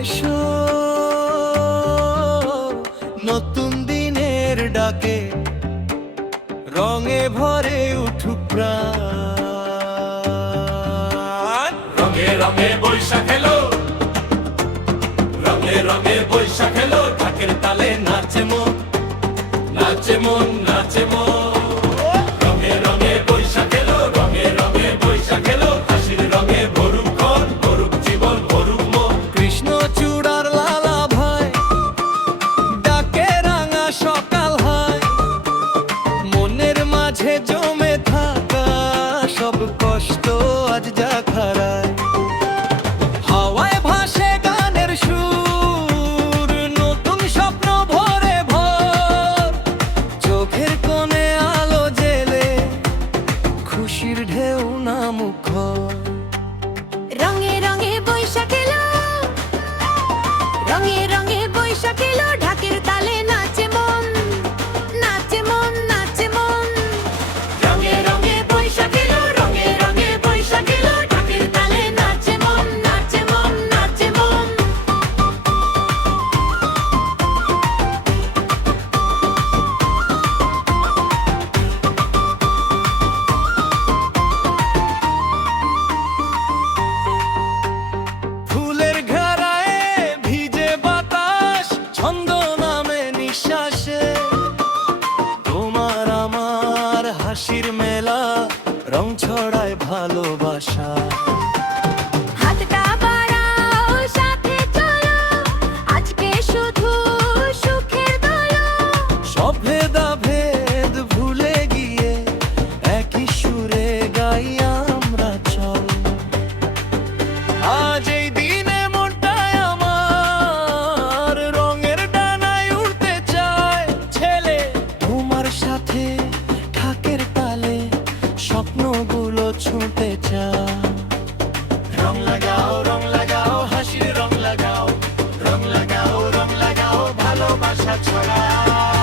এসো নতুন দিনের ডাকে, রঙে ভরে উঠুক প্রাণ। রঙে রঙে বৈশাখ এলো, রঙে রঙে বৈশাখ এলো, ঢাকের তালে নাচে মন, নাচে মন, নাচে মন। রঙে রঙে বৈশাখ এলো, রঙে রঙে বৈশাখ এলো, হাসির রঙে ভরুক ক্ষণ, ভরুক জীবন, ভরুক মন। কৃষ্ণ চূড়ার লালা ভাই ডাকে রাঙা সকাল হয়, মনের মাঝে জমে থাকা সব কষ্ট আজ যা খারায়। হাওয়ায় ভাসে গানের সুর, নতুন স্বপ্ন ভরে ভর, চোখের কোণে আলো জেলে খুশির ঢেউ না মুখর। রঙে রঙে বৈশাখ এলো, রঙে রঙে বৈশাখ এলো, ঢাকের তালে নাচে মন, নাচে মন, নাচে মন। রঙে রঙে বৈশাখ এলো, রঙে রঙে বৈশাখ এলো, ঢাকের তালে নাচে মন, নাচে মন, নাচে মন। ফুলের ঘরায়ে ভিজে বাতাস, ছন্দ নামে নিঃশ্বাসে, তোমার আমার হাসির মেলা, রং ছড়ায় ভালোবাসা। হাতটা বাড়াও, সাথে চলো, আজকে শুধু সুখের দোলো। সব ভেদাভেদ ভুলে গিয়ে একই সুরে গাই আমরা চল। আজ এই দিনে মনটায় আমার রঙের ডানায় উড়তে চায়, ছেলে তোমার সাথে ঢাকের তালে স্বপ্নগুলো ছুঁতে চায়। রং লাগাও, হাসির রং লাগাও, রং লাগাও, রং লাগাও, ভালোবাসা ছড়াও।